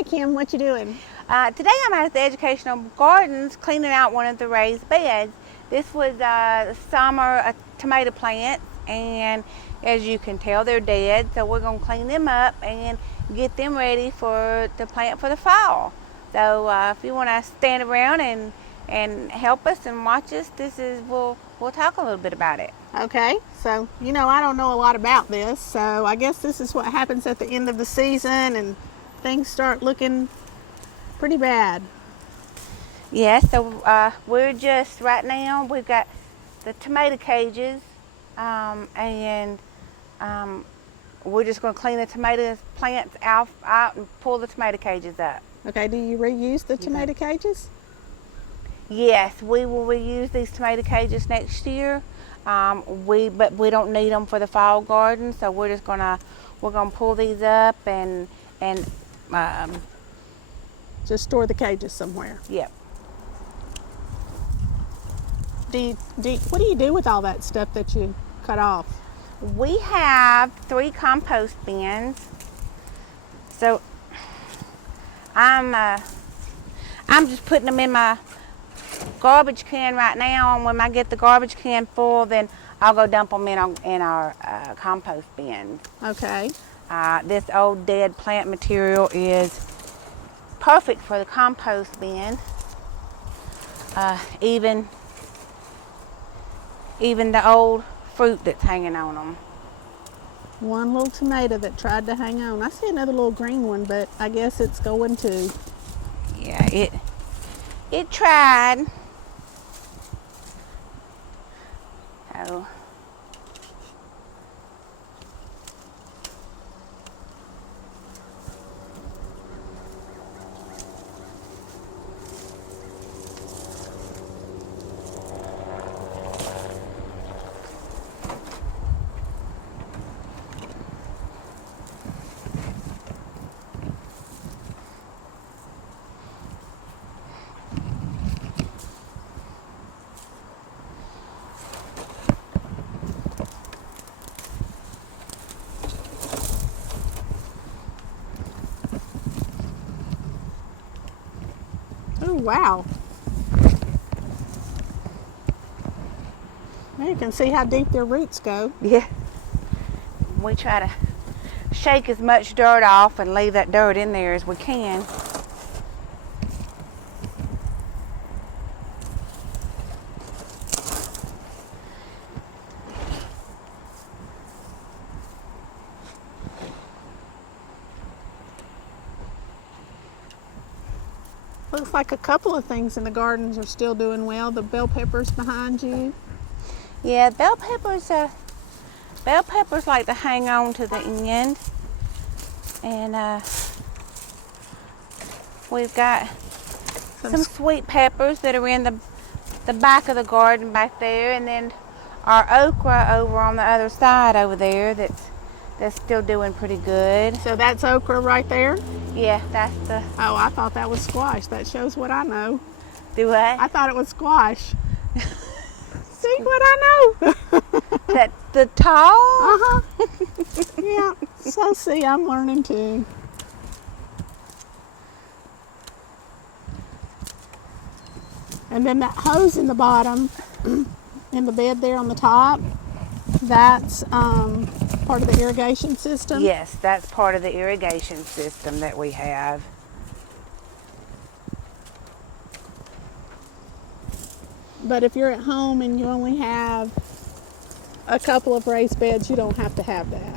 Hi Kim, what you doing? Today I'm at the Educational Gardens cleaning out one of the raised beds. This was summer tomato plants, and as you can tell, they're dead. So we're going to clean them up and get them ready for the plant for the fall. So if you want to stand around and help us and watch us, we'll talk a little bit about it. Okay, so I don't know a lot about this, so I guess this is what happens at the end of the season and things start looking pretty bad. Yes, so we're just right now, we've got the tomato cages and we're just going to clean the tomato plants out and pull the tomato cages up. Okay, do you reuse the tomato cages? Yes, we will reuse these tomato cages next year. But we don't need them for the fall garden, so we're gonna pull these up and just store the cages somewhere. Yep. What do you do with all that stuff that you cut off? We have 3 compost bins, so I'm just putting them in my garbage can right now, and when I get the garbage can full, then I'll go dump them in our compost bin. Okay. This old dead plant material is perfect for the compost bin. Even the old fruit that's hanging on them. One little tomato that tried to hang on. I see another little green one, but I guess it's going to. Yeah, it tried. Oh. Oh, wow. Now you can see how deep their roots go. Yeah. We try to shake as much dirt off and leave that dirt in there as we can. Looks like a couple of things in the gardens are still doing well. The bell peppers behind you. Yeah, bell peppers like to hang on to the end, and we've got some sweet peppers that are in the back of the garden back there, and then our okra over on the other side over there that's still doing pretty good. So that's okra right there? Yeah, that's the... Oh, I thought that was squash. That shows what I know. Do what? I thought it was squash. See what I know? That the tall? Uh-huh. Yeah. So see, I'm learning too. And then that hose in the bottom, in the bed there on the top, that's part of the irrigation system? Yes, that's part of the irrigation system that we have. But if you're at home and you only have a couple of raised beds, you don't have to have that.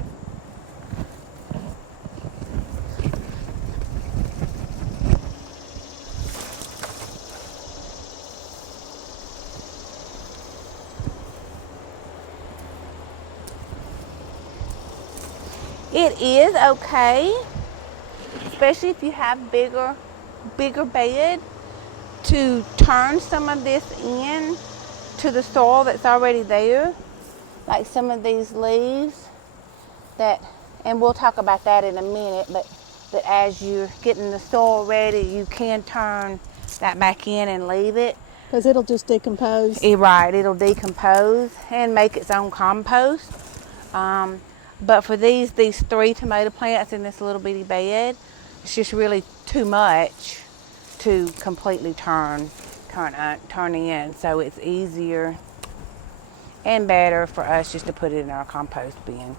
It is okay, especially if you have bigger bed, to turn some of this in to the soil that's already there, like some of these leaves and we'll talk about that in a minute, but as you're getting the soil ready, you can turn that back in and leave it. Because it'll just decompose. Right, it'll decompose and make its own compost. But for these 3 tomato plants in this little bitty bed, it's just really too much to completely turn in. So it's easier and better for us just to put it in our compost bin.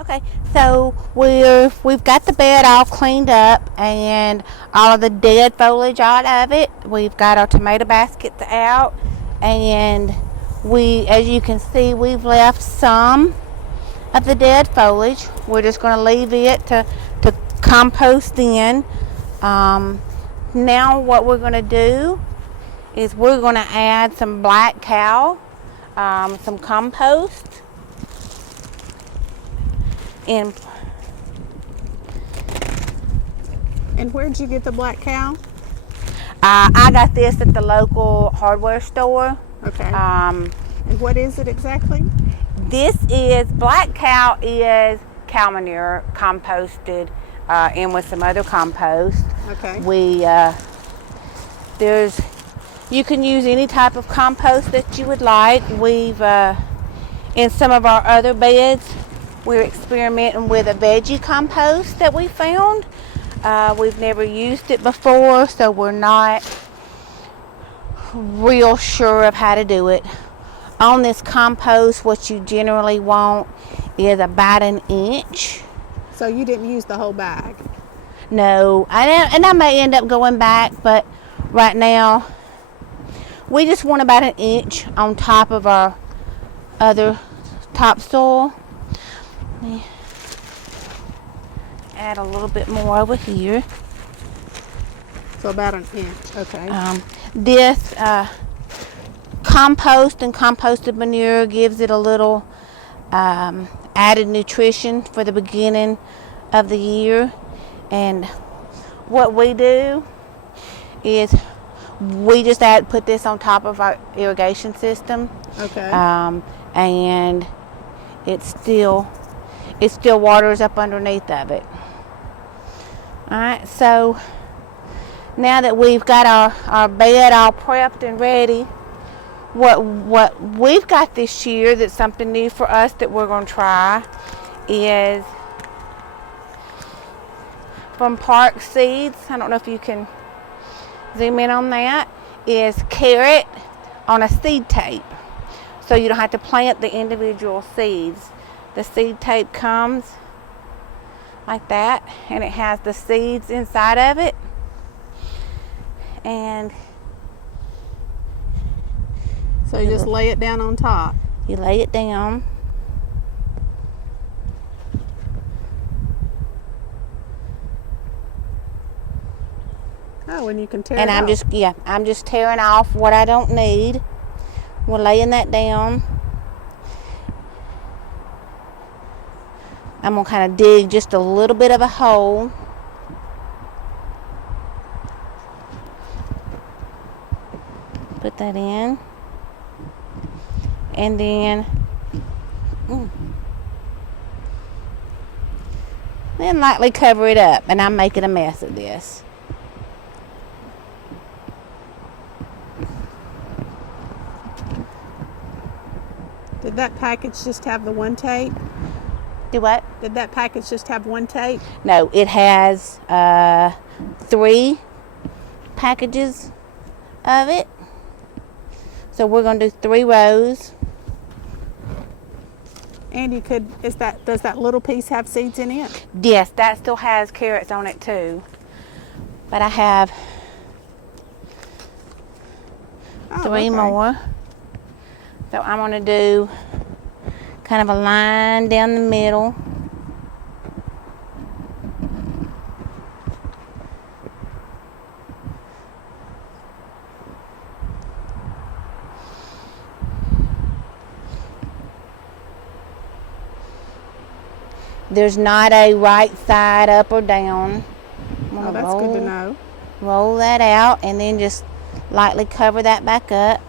Okay, so we've got the bed all cleaned up and all of the dead foliage out of it. We've got our tomato baskets out, and as you can see, we've left some of the dead foliage. We're just going to leave it to compost in. Now what we're going to do is we're going to add some black cow, some compost. And where'd you get the black cow? I got this at the local hardware store. Okay. And what is it exactly? This is black cow is cow manure composted in with some other compost. Okay. You can use any type of compost that you would like. We've in some of our other beds, we're experimenting with a veggie compost that we found. We've never used it before, so we're not real sure of how to do it. On this compost, what you generally want is about 1 inch. So you didn't use the whole bag? No, and I may end up going back, but right now we just want about 1 inch on top of our other topsoil. Add a little bit more over here. So about 1 inch, okay. This compost and composted manure gives it a little added nutrition for the beginning of the year. And what we do is we just put this on top of our irrigation system. Okay. And it still waters up underneath of it. All right, so now that we've got our bed all prepped and ready, what we've got this year that's something new for us that we're going to try is from Park Seeds. I don't know if you can zoom in on that. Is carrot on a seed tape, so you don't have to plant the individual seeds. The seed tape comes like that, and it has the seeds inside of it, and so you just lay it down on top. You lay it down. Oh, and you can tear and it off. I'm just tearing off what I don't need. We're laying that down. I'm going to kind of dig just a little bit of a hole. Put that in. And then lightly cover it up. And I'm making a mess of this. Did that package just have the one tape? Do what? Did that package just have one tape? No, it has 3 packages of it. So we're going to do 3 rows. And does that little piece have seeds in it? Yes, that still has carrots on it too. But I have 3 more. So I'm going to do kind of a line down the middle. There's not a right side up or down. Oh, that's good to know. Roll that out and then just lightly cover that back up.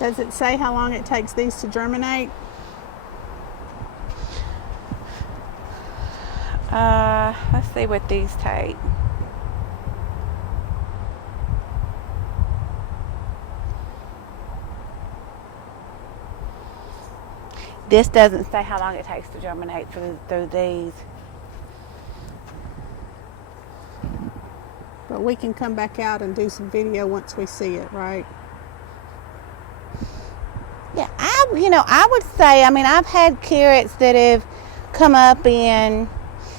Does it say how long it takes these to germinate? Let's see what these take. This doesn't say how long it takes to germinate through these. But we can come back out and do some video once we see it, right? Yeah, I would say, I've had carrots that have come up in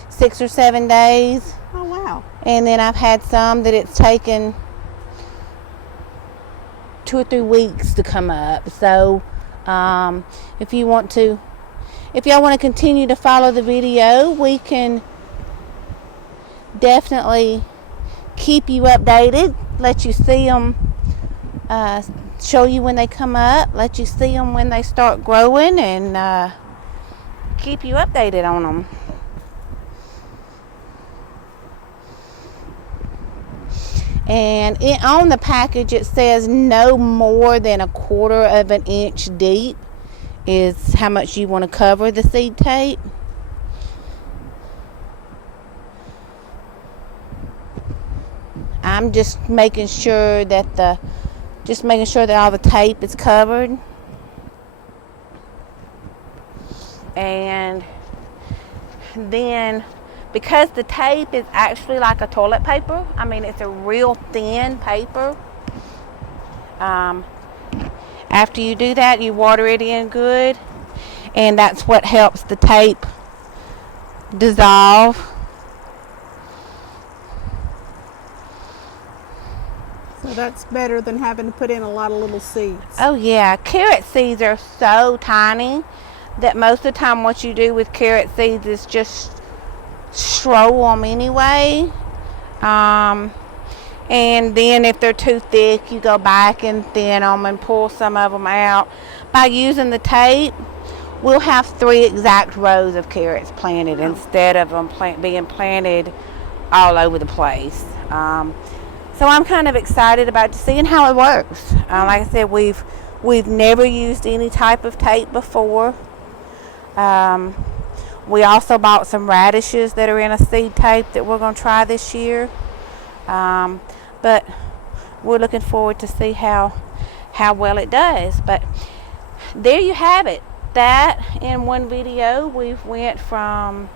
6 or 7 days. Oh, wow. And then I've had some that it's taken 2 or 3 weeks to come up. So, if y'all want to continue to follow the video, we can definitely keep you updated, let you see them, show you when they come up, let you see them when they start growing, and keep you updated on them. And on the package it says no more than 1/4 of an inch deep is how much you want to cover the seed tape. I'm just making sure that all the tape is covered. And then, because the tape is actually like a toilet paper, it's a real thin paper. After you do that, you water it in good, and that's what helps the tape dissolve. So that's better than having to put in a lot of little seeds. Oh yeah, carrot seeds are so tiny that most of the time what you do with carrot seeds is just throw them anyway. And then if they're too thick, you go back and thin them and pull some of them out. By using the tape, we'll have 3 exact rows of carrots planted instead of them being planted all over the place. So I'm kind of excited about seeing how it works. Like I said, we've never used any type of tape before. We also bought some radishes that are in a seed tape that we're going to try this year. But we're looking forward to see how well it does. But there you have it. That in one video, we've went from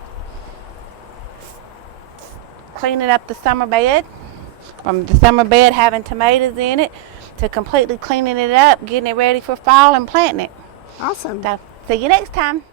cleaning up the summer bed, from the summer bed having tomatoes in it, to completely cleaning it up, getting it ready for fall and planting it. Awesome. So see you next time.